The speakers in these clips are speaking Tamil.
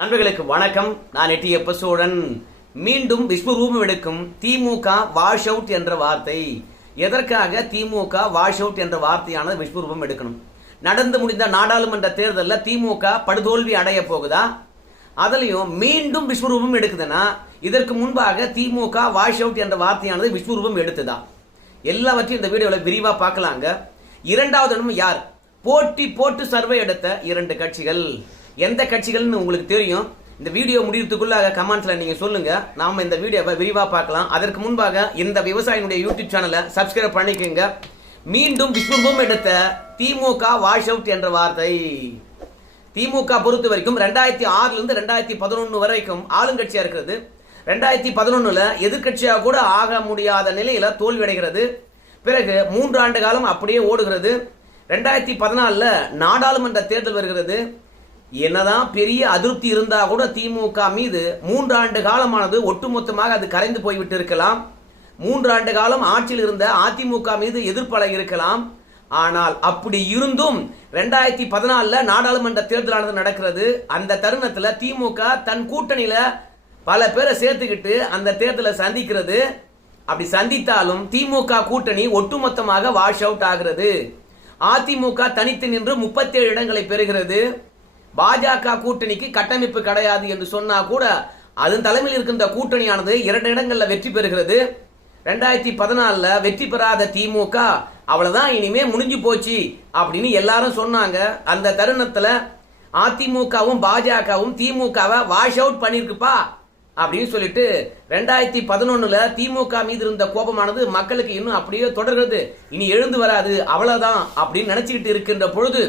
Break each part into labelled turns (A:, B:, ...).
A: நண்பர்களுக்கு வணக்கம். நான் எட்டியப்ப சோழன் மீண்டும் விஸ்வரூபம் எடுக்கும் திமுக வாஷ் அவுட் என்ற வார்த்தை. எதற்காக திமுக வாஷ் அவுட் என்ற வார்த்தையானது விஸ்வரூபம் எடுக்கணும்? நடந்து முடிந்த நாடாளுமன்ற தேர்தலில் திமுக படுதோல்வி அடைய போகுதா? அதுலேயும் மீண்டும் விஸ்வரூபம் எடுக்குதுன்னா இதற்கு முன்பாக திமுக வாஷ் அவுட் என்ற வார்த்தையானது விஸ்வரூபம் எடுத்துதா? எல்லாவற்றையும் இந்த வீடியோவில் விரிவாக பார்க்கலாங்க. இரண்டாவது இடம் யார்? போட்டி போட்டு சர்வே எடுத்த இரண்டு கட்சிகள். எந்த கட்சிகள்னு உங்களுக்கு தெரியும் இந்த வீடியோ முடியறதுக்குள்ள கமெண்ட்ஸில் நீங்கள் சொல்லுங்கள் நாம இந்த வீடியோவை விரிவாக பார்க்கலாம். அதற்கு முன்பாக இந்த விவசாயினுடைய யூடியூப் சேனலை சப்ஸ்கிரைப் பண்ணிக்கோங்க. மீண்டும் விஸ்வரூபம் எடுத்த திமுக வாஷ் அவுட் என்ற வார்த்தை. திமுக பொறுத்த வரைக்கும் ரெண்டாயிரத்தி ஆறுலேருந்து ரெண்டாயிரத்தி பதினொன்று வரைக்கும் ஆளுங்கட்சியாக இருக்கிறது. ரெண்டாயிரத்தி பதினொன்றில் எதிர்கட்சியாக கூட ஆக முடியாத நிலையில் தோல்வியடைகிறது பிறகு மூன்று ஆண்டு காலம் அப்படியே ஓடுகிறது. ரெண்டாயிரத்தி பதினாலில் நாடாளுமன்ற தேர்தல் வருகிறது. என்னதான் பெரிய அதிருப்தி இருந்தா கூட திமுக மீது மூன்றாண்டு காலமானது ஒட்டுமொத்தமாக அது கரைந்து போய்விட்டு இருக்கலாம். மூன்றாண்டு காலம் ஆட்சியில் இருந்த அதிமுக மீது எதிர்ப்பலை இருக்கலாம். ஆனால் அப்படி இருந்தும் ரெண்டாயிரத்தி பதினாலில் நாடாளுமன்ற தேர்தலானது நடக்கிறது. அந்த தருணத்தில் திமுக தன் கூட்டணியில் பல பேரை சேர்த்துக்கிட்டு அந்த தேர்தலை சந்திக்கிறது. அப்படி சந்தித்தாலும் திமுக கூட்டணி ஒட்டுமொத்தமாக வாஷ் அவுட் ஆகிறது. அதிமுக தனித்து நின்று முப்பத்தேழு இடங்களை பெறுகிறது. பாஜக கூட்டணிக்கு கட்டமைப்பு கிடையாது என்று சொன்னா கூட அதன் தலைமையில் இருக்கின்ற கூட்டணியானது இரண்டு இடங்களில் வெற்றி பெறுகிறது. ரெண்டாயிரத்தி பதினாலில் வெற்றி பெறாத திமுக அவ்வளோதான் இனிமே முடிஞ்சு போச்சு அப்படின்னு எல்லாரும் சொன்னாங்க. அந்த தருணத்தில் அதிமுகவும் பாஜகவும் திமுகவை வாஷ் அவுட் பண்ணியிருக்குப்பா அப்படின்னு சொல்லிட்டு ரெண்டாயிரத்தி பதினொன்னுல திமுக மீது இருந்த கோபமானது மக்களுக்கு இன்னும் அப்படியே தொடர்கிறது. இனி எழுந்து வராது அவ்வளவுதான் அப்படின்னு நினைச்சுக்கிட்டு இருக்கின்ற பொழுது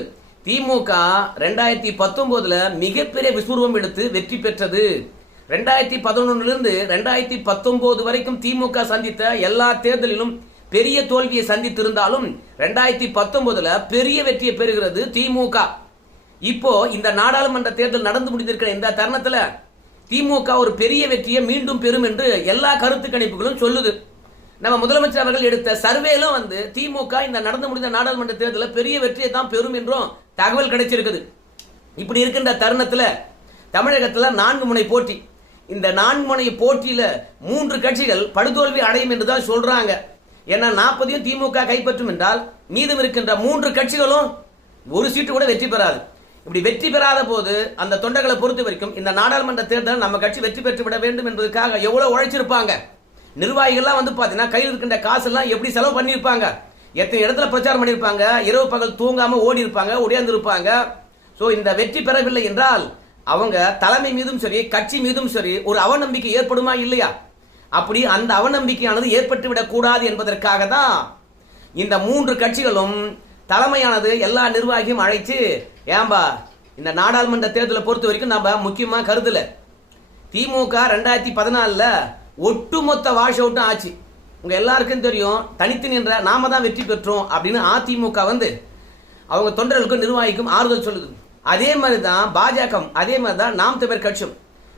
A: திமுக ரெண்டாயிரத்தி பத்தொன்பதுல மிகப்பெரிய விஸ்வரூபம் எடுத்து வெற்றி பெற்றது. ரெண்டாயிரத்தி பதினொன்னுல இருந்து ரெண்டாயிரத்தி பத்தொன்பது வரைக்கும் திமுக சந்தித்த எல்லா தேர்தலிலும் பெரிய தோல்வியை சந்தித்திருந்தாலும் ரெண்டாயிரத்தி பத்தொன்பதுல பெரிய வெற்றியை பெறுகிறது திமுக. இப்போ இந்த நாடாளுமன்ற தேர்தல் நடந்து முடிந்திருக்கிற இந்த தருணத்துல திமுக ஒரு பெரிய வெற்றியை மீண்டும் பெறும் என்று எல்லா கருத்து கணிப்புகளும் சொல்லுது. நம்ம முதலமைச்சர் அவர்கள் எடுத்த சர்வேலும் வந்து திமுக இந்த நடந்து முடிந்த நாடாளுமன்ற தேர்தலில் பெரிய வெற்றியை தான் பெறும் என்றும் தகவல் கிடைச்சிருக்குது. இப்படி இருக்கின்ற தருணத்தில் தமிழகத்தில் நான்கு முனை போட்டி. இந்த நான்கு முனை போட்டியில் மூன்று கட்சிகள் படுதோல்வி அடையும் என்று தான் சொல்றாங்க. ஏன்னா நாற்பதையும் திமுக கைப்பற்றும் என்றால் மீதம் இருக்கின்ற மூன்று கட்சிகளும் ஒரு சீட்டு கூட வெற்றி பெறாது. இப்படி வெற்றி பெறாத போது அந்த தொண்டர்களை பொறுத்த வரைக்கும் இந்த நாடாளுமன்ற தேர்தல் நம்ம கட்சி வெற்றி பெற்று விட வேண்டும் என்பதற்காக எவ்வளவு உழைச்சிருப்பாங்க. நிர்வாகிகள்லாம் வந்து பார்த்தீங்கன்னா கையில் இருக்கின்ற காசெல்லாம் எப்படி செலவு பண்ணியிருப்பாங்க? எத்தனை இடத்துல பிரச்சாரம் பண்ணியிருப்பாங்க? இரவு பகல் தூங்காமல் ஓடி இருப்பாங்க ஒடியாந்து இருப்பாங்க. ஸோ இந்த வெற்றி பெறவில்லை என்றால் அவங்க தலைமை மீதும் சரி கட்சி மீதும் சரி ஒரு அவநம்பிக்கை ஏற்படுமா இல்லையா? அப்படி அந்த அவநம்பிக்கையானது ஏற்பட்டு விடக்கூடாது என்பதற்காக தான் இந்த மூன்று கட்சிகளும் தலைமையானது எல்லா நிர்வாகியும் அழைச்சு ஏன்பா இந்த நாடாளுமன்ற தேர்தலை பொறுத்த வரைக்கும் நம்ம முக்கியமாக கருதலை. திமுக ரெண்டாயிரத்தி பதினாலில் ஒட்டுமொத்த வாஷ் அவுட்டும் ஆச்சு. உங்க எல்லாருக்கும் தெரியும் தனித்து நின்ற நாம தான் வெற்றி பெற்றோம் அப்படின்னு அதிமுக வந்து அவங்க தொண்டர்களுக்கும் நிர்வாகிக்கும் ஆறுதல் சொல்லுது. அதே மாதிரி தான் பாஜக அதே மாதிரி தான் நாம் தமிழர் கட்சியும்.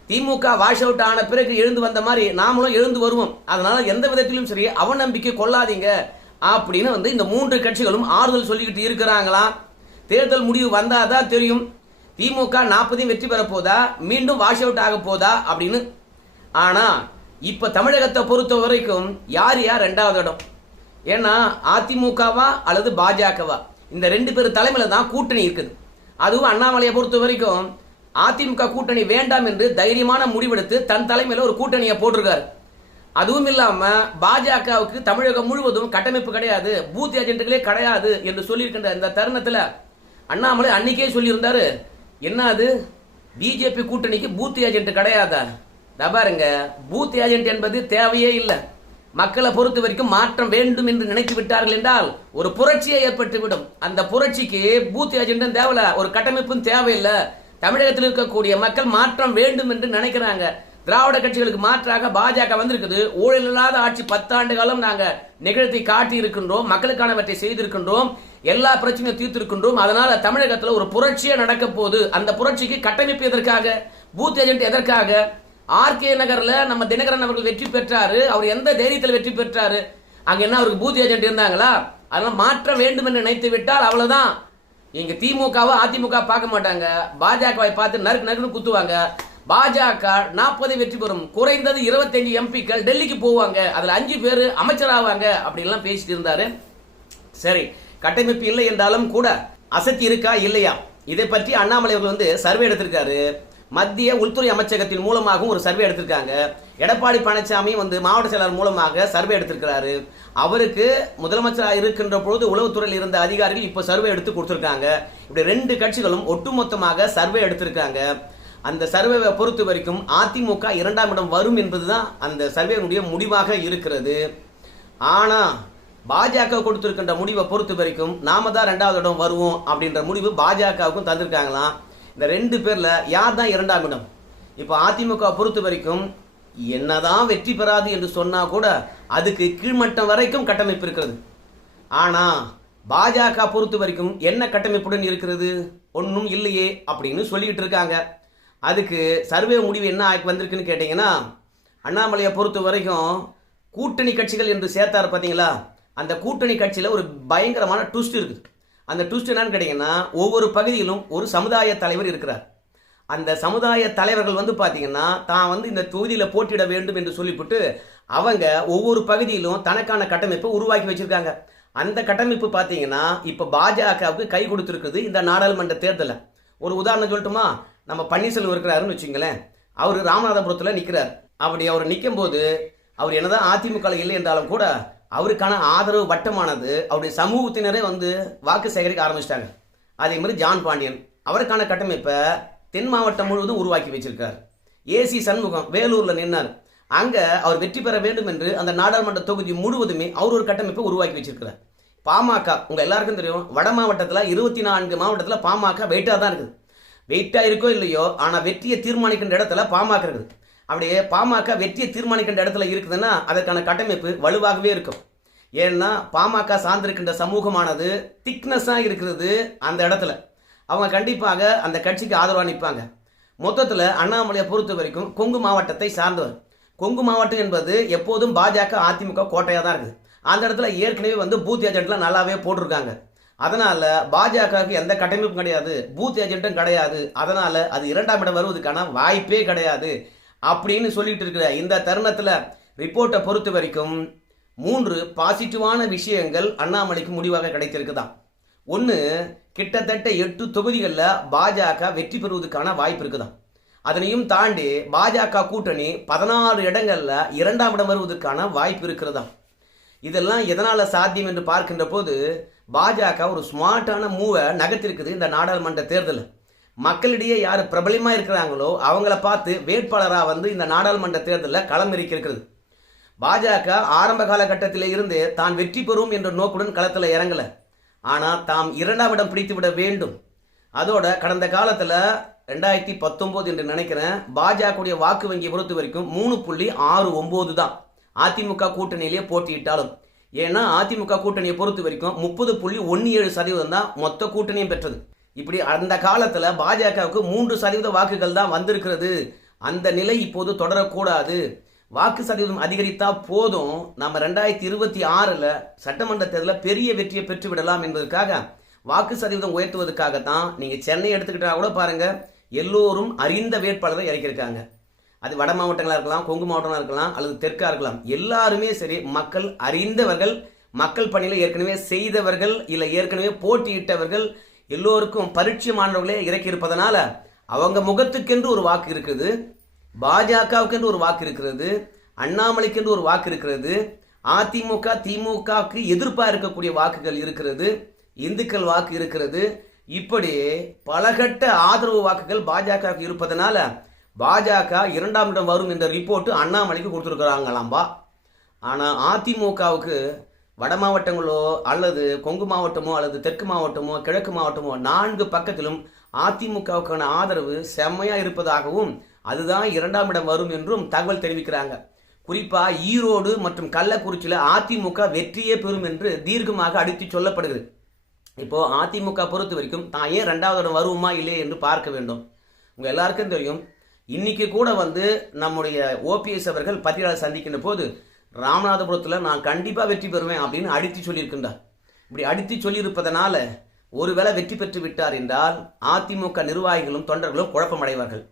A: திமுக வாஷ் அவுட் ஆன பிறகு எழுந்து வந்த மாதிரி நாமளும் எழுந்து வருவோம். அதனால எந்த விதத்திலும் சரி அவநம்பிக்கை கொள்ளாதீங்க அப்படின்னு வந்து இந்த மூன்று கட்சிகளும் ஆறுதல் சொல்லிக்கிட்டு இருக்கிறாங்களா? தேர்தல் முடிவு வந்தாதான் தெரியும். திமுக நாற்பதையும் வெற்றி பெற போதா? மீண்டும் வாஷ் அவுட் ஆக போதா? அப்படின்னு. ஆனா இப்ப தமிழகத்தை பொறுத்த வரைக்கும் யார் யார் ரெண்டாவது இடம்? ஏன்னா அதிமுகவா அல்லது பாஜகவா? இந்த ரெண்டு பேர் தலைமையில தான் கூட்டணி இருக்குது. அதுவும் அண்ணாமலையை பொறுத்த வரைக்கும் அதிமுக கூட்டணி வேண்டாம் என்று தைரியமான முடிவெடுத்து தன் தலைமையில் ஒரு கூட்டணியை போட்டிருக்காரு. அதுவும் இல்லாம பாஜகவுக்கு தமிழகம் முழுவதும் கட்டமைப்பு கிடையாது. பூத் ஏஜென்ட்டுகளே கிடையாது என்று சொல்லியிருக்கின்ற இந்த தருணத்துல அண்ணாமலை அன்னைக்கே சொல்லியிருந்தாரு என்ன அது பிஜேபி கூட்டணிக்கு பூத் ஏஜென்ட் கிடையாதா? பாருங்க பூத் ஏஜென்ட் என்பது தேவையே இல்லை. மக்களை பொறுத்த வரைக்கும் மாற்றம் வேண்டும் என்று நினைத்து விட்டார்கள் என்றால் ஒரு புரட்சியை ஏற்பட்டுவிடும். அந்த புரட்சிக்கு பூத் ஏஜென்ட்டும் தேவையில்ல ஒரு கட்டமைப்பும் தேவையில்லை. தமிழகத்தில் இருக்கக்கூடிய மக்கள் மாற்றம் வேண்டும் என்று நினைக்கிறாங்க. திராவிட கட்சிகளுக்கு மாற்றாக பாஜக வந்திருக்குது. ஊழல் இல்லாத ஆட்சி பத்தாண்டு காலம் நாங்கள் நிகழ்த்தி காட்டி இருக்கின்றோம் மக்களுக்கானவற்றை செய்திருக்கின்றோம். எல்லா பிரச்சனையும் தீர்த்திருக்கின்றோம். அதனால தமிழகத்தில் ஒரு புரட்சியே நடக்க போகுது. அந்த புரட்சிக்கு கட்டமைப்பு எதற்காக? பூத் ஏஜென்ட் எதற்காக? ஆர்கே நகர்ல நம்ம தினகரன் அவர்கள் வெற்றி பெற்றாரு. அவர் எந்த தைரியத்தில் வெற்றி பெற்றாரு? அங்க என்ன அவருக்கு பூத் ஏஜென்ட் இருந்தாங்களா? அதெல்லாம் மாற்ற வேண்டும் என்று நினைத்து விட்டால் அவ்வளவுதான். இங்க திமுகவை அதிமுக பார்க்க மாட்டாங்க. பாஜகவை பார்த்து நறுக்கு நறுக்குன்னு குத்துவாங்க. பாஜக நாற்பது வெற்றி பெறும். குறைந்தது 25 எம்பிக்கள் டெல்லிக்கு போவாங்க. அதுல அஞ்சு பேர் அமைச்சராவாங்க. அப்படின்லாம் பேசிட்டு இருந்தாரு. சரி கட்டமைப்பு இல்லை என்றாலும் கூட அசத்தி இருக்கா இல்லையா? இதை பற்றி அண்ணாமலை அவர்கள் வந்து சர்வே எடுத்திருக்காரு. மத்திய உள்துறை அமைச்சகத்தின் மூலமாகவும் ஒரு சர்வே எடுத்திருக்காங்க. எடப்பாடி பழனிசாமி வந்து மாவட்ட செயலாளர் மூலமாக சர்வே எடுத்திருக்கிறாரு. அவருக்கு முதலமைச்சராக இருக்கின்ற பொழுது உளவுத்துறையில் இருந்த அதிகாரிகள் இப்போ சர்வே எடுத்து கொடுத்துருக்காங்க. இப்படி ரெண்டு கட்சிகளும் ஒட்டுமொத்தமாக சர்வே எடுத்திருக்காங்க. அந்த சர்வேவை பொறுத்த வரைக்கும் அதிமுக இரண்டாம் இடம் வரும் என்பதுதான் அந்த சர்வேனுடைய முடிவாக இருக்கிறது. ஆனால் பாஜக கொடுத்திருக்கின்ற முடிவை பொறுத்த வரைக்கும் நாம தான் ரெண்டாவது இடம் வருவோம் அப்படின்ற முடிவு பாஜகவுக்கும் தந்திருக்காங்களாம். இந்த ரெண்டு பேர்ல யார் தான் இரண்டாம் இடம்? இப்போ அதிமுக பொறுத்த வரைக்கும் என்னதான் வெற்றி பெறாது என்று சொன்னா கூட அதுக்கு கீழ்மட்டம் வரைக்கும் கட்டமைப்பு இருக்கிறது. ஆனா பாஜக பொறுத்த வரைக்கும் என்ன கட்டமைப்புடன் இருக்கிறது? ஒன்றும் இல்லையே அப்படின்னு சொல்லிக்கிட்டு இருக்காங்க. அதுக்கு சர்வே முடிவு என்ன ஆகி வந்திருக்குன்னு கேட்டிங்கன்னா அண்ணாமலையை பொறுத்த வரைக்கும் கூட்டணி கட்சிகள் என்று சேர்த்தார் பார்த்தீங்களா அந்த கூட்டணி கட்சியில் ஒரு பயங்கரமான ட்விஸ்ட் இருக்குது. அந்த ட்விஸ்ட் என்னன்னு கேட்டிங்கன்னா ஒவ்வொரு பகுதியிலும் ஒரு சமுதாய தலைவர் இருக்கிறார். அந்த சமுதாய தலைவர்கள் வந்து பார்த்தீங்கன்னா தான் வந்து இந்த தொகுதியில் போட்டியிட வேண்டும் என்று சொல்லிவிட்டு அவங்க ஒவ்வொரு பகுதியிலும் தனக்கான கட்டமைப்பை உருவாக்கி வச்சுருக்காங்க. அந்த கட்டமைப்பு பார்த்தீங்கன்னா இப்போ பாஜகவுக்கு கை கொடுத்துருக்குது இந்த நாடாளுமன்ற தேர்தலில். ஒரு உதாரணம் சொல்லட்டுமா? நம்ம பன்னீர்செல்வம் இருக்கிறாருன்னு வச்சுங்களேன் அவர் ராமநாதபுரத்தில் நிற்கிறார் அப்படி அவர் நிற்கும் போது அவர் என்னதான் அதிமுக இல்லை என்றாலும் கூட அவருக்கான ஆதரவு வட்டமானது அவருடைய சமூகத்தினரே வந்து வாக்கு சேகரிக்க ஆரம்பிச்சிட்டாங்க. அதே மாதிரி ஜான் பாண்டியன் அவருக்கான கட்டமைப்பை தென் மாவட்டம் முழுவதும் உருவாக்கி வச்சிருக்கார். ஏசி சண்முகம் வேலூரில் நின்னார். அங்கே அவர் வெற்றி பெற வேண்டும் என்று அந்த நாடாளுமன்ற தொகுதி முழுவதுமே அவர் ஒரு கட்டமைப்பை உருவாக்கி வச்சிருக்கிறார். பாமக உங்கள் எல்லாருக்கும் தெரியும் வட மாவட்டத்தில் இருபத்தி நான்கு மாவட்டத்தில் பாமக வெயிட்டாக தான் இருக்குது. வெயிட்டாக இருக்கோ இல்லையோ ஆனால் வெற்றியை தீர்மானிக்கின்ற இடத்துல பாமக இருக்குது. அப்படியே பாமக வெற்றியை தீர்மானிக்கின்ற இடத்துல இருக்குதுன்னா அதற்கான கட்டமைப்பு வலுவாகவே இருக்கும். ஏன்னா பாமக சார்ந்திருக்கின்ற சமூகமானது திக்னஸாக இருக்கிறது அந்த இடத்துல. அவங்க கண்டிப்பாக அந்த கட்சிக்கு ஆதரவாக நிற்பாங்க மொத்தத்தில் அண்ணாமலையை பொறுத்த வரைக்கும் கொங்கு மாவட்டத்தை சார்ந்தவர். கொங்கு மாவட்டம் என்பது எப்போதும் பாஜக அதிமுக கோட்டையாக தான் இருக்குது. அந்த இடத்துல ஏற்கனவே வந்து பூத் ஏஜென்ட்லாம் நல்லாவே போட்டிருக்காங்க. அதனால் பாஜகவுக்கு எந்த கட்டமைப்பும் கிடையாது. பூத் ஏஜென்ட்டும் கிடையாது. அதனால் அது இரண்டாம் இடம் வருவதற்கான வாய்ப்பே கிடையாது. அப்படின்னு சொல்லிட்டு இருக்கிற இந்த தருணத்தில் ரிப்போர்ட்டை பொறுத்த வரைக்கும் மூன்று பாசிட்டிவான விஷயங்கள் அண்ணாமலைக்கு முடிவாக கிடைத்திருக்குதான் ஒன்று கிட்டத்தட்ட எட்டு தொகுதிகளில் பாஜக வெற்றி பெறுவதற்கான வாய்ப்பு இருக்குதான் அதனையும் தாண்டி பாஜக கூட்டணி பதினாறு இடங்களில் இரண்டாம் இடம் வருவதற்கான வாய்ப்பு இருக்கிறதாம் இதெல்லாம் எதனால் சாத்தியம் என்று பார்க்கின்ற போது பாஜக ஒரு ஸ்மார்ட்டான மூவை நகர்த்திருக்குது இந்த நாடாளுமன்ற தேர்தலில். மக்களிடையே யார் பிரபலமாக இருக்கிறாங்களோ அவங்கள பார்த்து வேட்பாளராக வந்து இந்த நாடாளுமன்ற தேர்தலில் களமிறக்கிறது பாஜக ஆரம்ப காலகட்டத்திலே இருந்து தான் வெற்றி பெறும் என்ற நோக்குடன் களத்தில் இறங்கலை. ஆனால் தாம் இரண்டாம் இடம் பிடித்து விட வேண்டும். அதோட கடந்த காலத்தில் ரெண்டாயிரத்தி பத்தொம்போது என்று நினைக்கிறேன் பாஜகவுடைய வாக்கு வங்கியை பொறுத்த வரைக்கும் மூணு புள்ளி ஆறு ஒம்பது தான். அதிமுக கூட்டணியிலேயே போட்டியிட்டாலும். ஏன்னா அதிமுக கூட்டணியை பொறுத்த வரைக்கும் முப்பது புள்ளி ஒன்று ஏழு சதவீதம் தான் மொத்த கூட்டணியும் பெற்றது. இப்படி அந்த காலத்தில் பாஜகவுக்கு மூன்று சதவீத வாக்குகள் தான் வந்திருக்கிறது. அந்த நிலை இப்போது தொடரக்கூடாது. வாக்கு சதவீதம் அதிகரித்தா போதும். நம்ம ரெண்டாயிரத்தி இருபத்தி ஆறில் சட்டமன்ற தேர்தலில் பெரிய வெற்றியை பெற்று விடலாம் என்பதற்காக வாக்கு சதவீதம் உயர்த்துவதற்காக தான் நீங்கள் சென்னை எடுத்துக்கிட்டா கூட பாருங்கள் எல்லோரும் அறிந்த வேட்பாளரை இறக்கியிருக்காங்க. அது வட மாவட்டங்களாக இருக்கலாம் கொங்கு மாவட்டங்களாக இருக்கலாம் அல்லது தெற்காக இருக்கலாம். எல்லாருமே சரி மக்கள் அறிந்தவர்கள் மக்கள் பணியில் ஏற்கனவே செய்தவர்கள் இல்லை ஏற்கனவே போட்டியிட்டவர்கள் எல்லோருக்கும் பரிட்சயமானவர்களே இறக்கி இருப்பதனால அவங்க முகத்துக்கென்று ஒரு வாக்கு இருக்குது பாஜகவுக்கென்று ஒரு வாக்கு இருக்கிறது அண்ணாமலைக்கென்று ஒரு வாக்கு இருக்கிறது அதிமுக திமுகவுக்கு எதிர்ப்பாக இருக்கக்கூடிய வாக்குகள் இருக்கிறது இந்துக்கள் வாக்கு இருக்கிறது. இப்படி பலகட்ட ஆதரவு வாக்குகள் பாஜகவுக்கு இருப்பதனால பாஜக இரண்டாம் இடம் வரும் என்ற ரிப்போர்ட் அண்ணாமலைக்கு கொடுத்துருக்குறாங்களாம்பா. ஆனால் அதிமுகவுக்கு வட மாவட்டங்களோ அல்லது கொங்கு மாவட்டமோ அல்லது தெற்கு மாவட்டமோ கிழக்கு மாவட்டமோ நான்கு பக்கத்திலும் அதிமுகவுக்கான ஆதரவு செம்மையா இருப்பதாகவும் அதுதான் இரண்டாம் இடம் வரும் என்றும் தகவல் தெரிவிக்கிறாங்க. குறிப்பா ஈரோடு மற்றும் கள்ளக்குறிச்சியில் அதிமுக வெற்றியே பெறும் என்று தீர்க்கமாக அடித்து சொல்லப்படுகிறது. இப்போ அதிமுக பொறுத்த வரைக்கும் தான் ஏன் ரெண்டாவது இடம் வருவோமா இல்லையே என்று பார்க்க வேண்டும். உங்க எல்லாருக்கும் தெரியும். இன்னைக்கு கூட வந்து நம்முடைய ஓபிஎஸ் அவர்கள் பத்திரிகையாளர் சந்திக்கின்ற போது ராமநாதபுரத்தில் நான் கண்டிப்பாக வெற்றி பெறுவேன் அப்படின்னு அடித்து சொல்லியிருக்கின்றார். இப்படி அடித்து சொல்லியிருப்பதனால ஒருவேளை வெற்றி பெற்று விட்டார் என்றால் அதிமுக நிர்வாகிகளும் தொண்டர்களும் குழப்பமடைவார்கள்.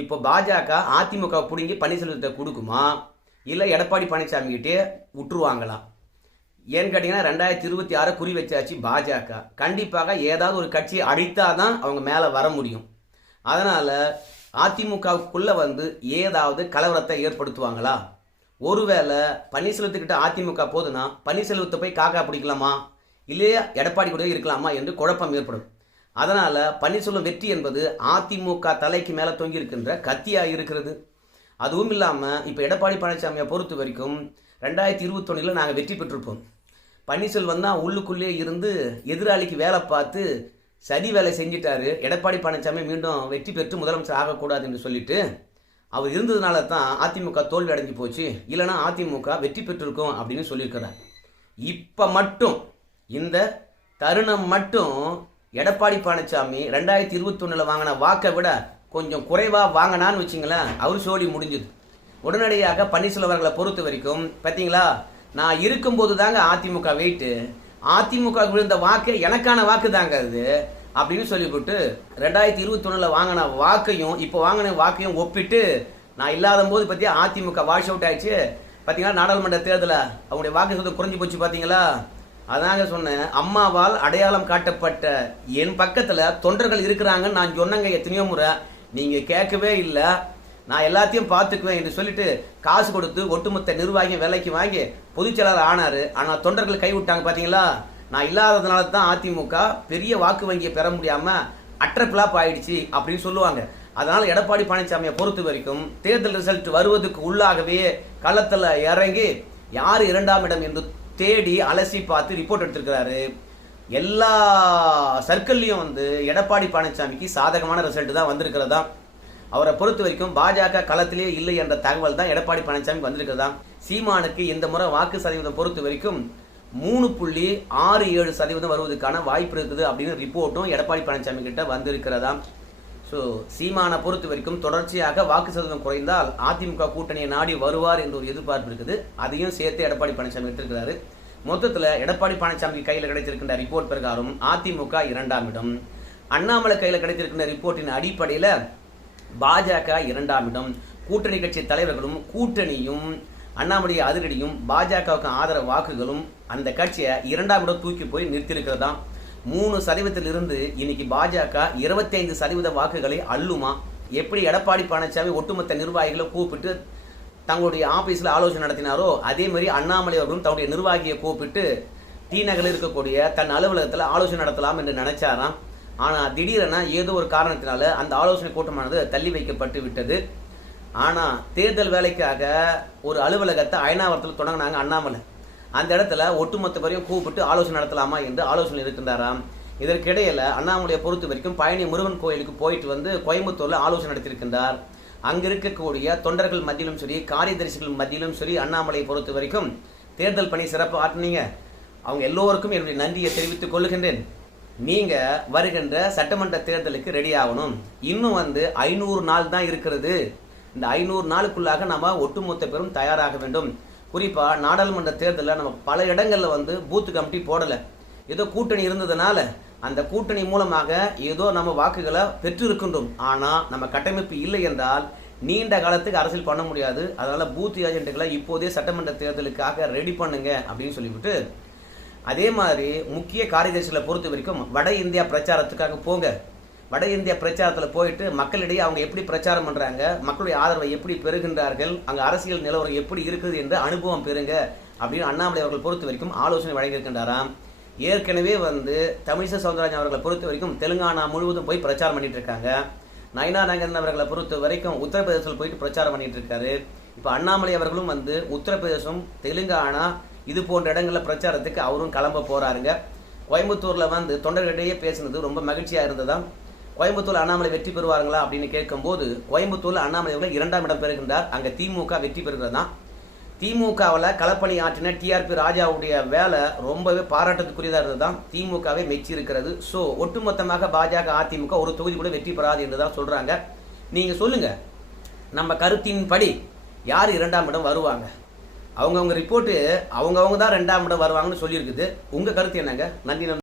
A: இப்போ பாஜக அதிமுக பிடுங்கி பன்னீர்செல்வத்தை கொடுக்குமா? இல்லை எடப்பாடி பழனிசாமி கிட்டே உற்றுவாங்களா? ஏன்னு கேட்டிங்கன்னா ரெண்டாயிரத்தி இருபத்தி ஆறு குறி வச்சாச்சு பாஜக. கண்டிப்பாக ஏதாவது ஒரு கட்சியை அழித்தால் தான் அவங்க மேலே வர முடியும். அதனால் அதிமுகவுக்குள்ளே வந்து ஏதாவது கலவரத்தை ஏற்படுத்துவாங்களா? ஒருவேளை பன்னீர்செல்வத்துக்கிட்ட அதிமுக போதுன்னா பன்னீர்செல்வத்தை போய் காக்கா பிடிக்கலாமா? இல்லையா எடப்பாடி கூட இருக்கலாமா என்று குழப்பம் ஏற்படும். அதனால் பன்னீர்செல்வம் வெற்றி என்பது அதிமுக தலைக்கு மேலே தொங்கி இருக்கின்ற கத்தியாக இருக்கிறது. அதுவும் இல்லாமல் இப்போ எடப்பாடி பழனிசாமியை பொறுத்த வரைக்கும் ரெண்டாயிரத்தி இருபத்தொன்னில் நாங்கள் வெற்றி பெற்றிருப்போம். பன்னீர்செல்வம் தான் உள்ளுக்குள்ளே இருந்து எதிராளிக்கு வேலை பார்த்து சதி வேலை செஞ்சிட்டாரு. எடப்பாடி பழனிசாமி மீண்டும் வெற்றி பெற்று முதலமைச்சர் ஆகக்கூடாது என்று சொல்லிட்டு அவர் இருந்ததுனால தான் அதிமுக தோல்வி அடைஞ்சு போச்சு. இல்லைனா அதிமுக வெற்றி பெற்றிருக்கும் அப்படின்னு சொல்லியிருக்கிறார். இப்போ மட்டும் இந்த தருணம் மட்டும் எடப்பாடி பழனிசாமி ரெண்டாயிரத்தி இருபத்தொன்னில் வாங்கின வாக்கை விட கொஞ்சம் குறைவாக வாங்கினான்னு வச்சிங்களேன் அவர் சோழி முடிஞ்சுது. உடனடியாக பன்னீர்செல்வர்களை பொறுத்த வரைக்கும் பார்த்தீங்களா நான் இருக்கும்போது தாங்க அதிமுக வெயிட்டு அதிமுக விழுந்த வாக்கு எனக்கான வாக்கு தாங்க அது. அப்படின்னு சொல்லிவிட்டு ரெண்டாயிரத்தி இருபத்தொன்னில் வாங்கின வாக்கையும் இப்போ வாங்கின வாக்கையும் ஒப்பிட்டு நான் இல்லாத போது பற்றி அதிமுக வாஷ் அவுட் ஆயிடுச்சு. பார்த்தீங்களா நாடாளுமன்ற தேர்தலில் அவங்களுடைய வாக்கு சதவீதம் குறைஞ்சி போச்சு பார்த்தீங்களா அதாங்க சொன்னேன். அம்மாவால் அடையாளம் காட்டப்பட்ட என் பக்கத்தில் தொண்டர்கள் இருக்கிறாங்கன்னு நான் சொன்னங்க எத்தனையோ முறை. நீங்கள் கேட்கவே இல்லை. நான் எல்லாத்தையும் பார்த்துக்குவேன் என்று சொல்லிட்டு காசு கொடுத்து ஒட்டுமொத்த நிர்வாகி வேலைக்கு வாங்கி பொதுச்செயலாளர் ஆனார். ஆனால் தொண்டர்கள் கைவிட்டாங்க பார்த்தீங்களா நான் இல்லாததுனால தான் அதிமுக பெரிய வாக்கு வங்கியை பெற முடியாமல் அற்ற பிளாப் ஆயிடுச்சு அப்படின்னு சொல்லுவாங்க. அதனால் எடப்பாடி பழனிசாமியை பொறுத்த வரைக்கும் தேர்தல் ரிசல்ட் வருவதுக்கு உள்ளாகவே களத்தில் இறங்கி யார் இரண்டாம் இடம் என்று தேடி அலசி பார்த்து ரிப்போர்ட் எடுத்திருக்கிறாரு. எல்லா சர்க்கிள்லையும் வந்து எடப்பாடி பழனிசாமிக்கு சாதகமான ரிசல்ட் தான் வந்திருக்கிறதா? அவரை பொறுத்த வரைக்கும் பாஜக களத்திலே இல்லை என்ற தகவல் தான் எடப்பாடி பழனிசாமி வந்திருக்கிறதா? சீமானுக்கு இந்த முறை வாக்கு சதவீதம் பொறுத்த வரைக்கும் மூணு புள்ளி ஆறு ஏழு சதவீதம் வருவதற்கான வாய்ப்பு இருக்குது அப்படின்னு ரிப்போர்ட்டும் எடப்பாடி பழனிசாமி கிட்ட வந்திருக்கிறதா? ஸோ சீமானை பொறுத்த வரைக்கும் தொடர்ச்சியாக வாக்கு சதவீதம் குறைந்தால் அதிமுக கூட்டணியை நாடி வருவார் என்ற ஒரு எதிர்பார்ப்பு இருக்குது. அதையும் சேர்த்து எடப்பாடி பழனிசாமி எடுத்திருக்கிறாரு. மொத்தத்தில் எடப்பாடி பழனிசாமி கையில் கிடைத்திருக்கின்ற ரிப்போர்ட் பிரகாரம் அதிமுக இரண்டாம் இடம். அண்ணாமலை கையில் கிடைத்திருக்கின்ற ரிப்போர்ட்டின் அடிப்படையில் பாஜக இரண்டாம் இடம். கூட்டணி கட்சி தலைவர்களும் கூட்டணியும் அண்ணாமலை அதிரடியும் பாஜகவுக்கு ஆதரவு வாக்குகளும் அந்த கட்சியை இரண்டாம் இடம் தூக்கி போய் நிறுத்தியிருக்கிறதா? மூணு சதவீதத்திலிருந்து இன்னைக்கு பாஜக இருபத்தைந்து சதவீத வாக்குகளை அள்ளுமா? எப்படி எடப்பாடி பழனிசாமி ஒட்டுமொத்த நிர்வாகிகளை கூப்பிட்டு தங்களுடைய ஆபீஸில் ஆலோசனை நடத்தினாரோ அதே மாதிரி அண்ணாமலை அவர்களும் தன்னுடைய நிர்வாகியை கூப்பிட்டு டி நகரில் இருக்கக்கூடிய தன் அலுவலகத்தில் ஆலோசனை நடத்தலாம் என்று நினைச்சாராம். ஆனால் திடீரென ஏதோ ஒரு காரணத்தினால அந்த ஆலோசனை கூட்டமானது தள்ளி வைக்கப்பட்டு விட்டது. ஆனால் தேர்தல் வேலைக்காக ஒரு அலுவலகத்தை அயனாவரத்தில் தொடங்கினாங்க அண்ணாமலை. அந்த இடத்துல ஒட்டுமொத்த வரையும் கூப்பிட்டு ஆலோசனை நடத்தலாமா என்று ஆலோசனை இருக்கின்றாராம். இதற்கிடையில் அண்ணாமலையை பொறுத்த வரைக்கும் பழனி முருகன் கோயிலுக்கு போயிட்டு வந்து கோயம்புத்தூரில் ஆலோசனை நடத்தியிருக்கின்றார். அங்கே இருக்கக்கூடிய தொண்டர்கள் மத்தியிலும் சரி காரியதரிசிகள் மத்தியிலும் சரி அண்ணாமலையை பொறுத்த வரைக்கும் தேர்தல் பணி சிறப்பு ஆற்றினீங்க. அவங்க எல்லோருக்கும் என்னுடைய நன்றியை தெரிவித்துக் கொள்கின்றேன். நீங்கள் வருகின்ற சட்டமன்ற தேர்தலுக்கு ரெடி ஆகணும். இன்னும் வந்து ஐநூறு நாள் தான் இருக்கிறது. இந்த ஐநூறு நாளுக்குள்ளாக நம்ம ஒட்டுமொத்த பேரும் தயாராக வேண்டும். குறிப்பாக நாடாளுமன்ற தேர்தலில் நம்ம பல இடங்களில் வந்து பூத்து கமிட்டி போடலை. ஏதோ கூட்டணி இருந்ததுனால அந்த கூட்டணி மூலமாக ஏதோ நம்ம வாக்குகளை பெற்றிருக்கின்றோம். ஆனால் நம்ம கட்டமைப்பு இல்லை என்றால் நீண்ட காலத்துக்கு அரசியல் பண்ண முடியாது. அதனால் பூத் ஏஜென்ட்டுகளை இப்போதே சட்டமன்ற தேர்தலுக்காக ரெடி பண்ணுங்க அப்படின்னு சொல்லிவிட்டு அதே மாதிரி முக்கிய காரியதர்சிகளை பொறுத்த வரைக்கும் வட இந்தியா பிரச்சாரத்துக்காக போங்க. வட இந்தியா பிரச்சாரத்தில் போயிட்டு மக்களிடையே அவங்க எப்படி பிரச்சாரம் பண்ணுறாங்க மக்களுடைய ஆதரவை எப்படி பெறுகின்றார்கள் அங்கே அரசியல் நிலவரம் எப்படி இருக்குது என்று அனுபவம் பெறுங்க அப்படின்னு அண்ணாமலை அவர்கள் பொறுத்த வரைக்கும் ஆலோசனை வழங்கியிருக்கின்றாராம். ஏற்கனவே வந்து தமிழிசை சவுந்தரராஜன் அவர்களை பொறுத்த வரைக்கும் தெலுங்கானா முழுவதும் போய் பிரச்சாரம் பண்ணிட்டு இருக்காங்க. நயனா நாகரன் அவர்களை பொறுத்த வரைக்கும் உத்தரப்பிரதேசத்தில் போயிட்டு பிரச்சாரம் பண்ணிட்டு இருக்காரு. இப்போ அண்ணாமலை அவர்களும் வந்து உத்தரப்பிரதேசம் தெலுங்கானா இது போன்ற இடங்களில் பிரச்சாரத்துக்கு அவரும் கிளம்ப போறாருங்க. கோயம்புத்தூரில் வந்து தொண்டர்களிடையே பேசினது ரொம்ப மகிழ்ச்சியாக இருந்ததா கோயம்புத்தூர் அண்ணாமலை வெற்றி பெறுவார்களா அப்படின்னு கேட்கும்போது கோயம்புத்தூர் அண்ணாமலை அவர்கள் இரண்டாம் இடம் பெறுகின்றார். அங்கே திமுக வெற்றி பெறுகிறது தான் திமுகவில் களப்பணி ஆற்றின டிஆர்பி ராஜாவுடைய வேலை ரொம்பவே பாராட்டத்துக்குரியதாக இருந்தது தான் திமுகவே மெச்சி இருக்கிறது. ஸோ ஒட்டுமொத்தமாக பாஜக அதிமுக ஒரு தொகுதி கூட வெற்றி பெறாது என்று தான் சொல்கிறாங்க நீங்கள் சொல்லுங்கள் நம்ம கருத்தின்படி யார் இரண்டாம் இடம் வருவாங்க? அவங்கவுங்க ரிப்போர்ட்டு அவங்கவுங்க தான் ரெண்டாம் இடம் வருவாங்கன்னு சொல்லியிருக்குது. உங்கள் கருத்து என்னங்க? நன்றி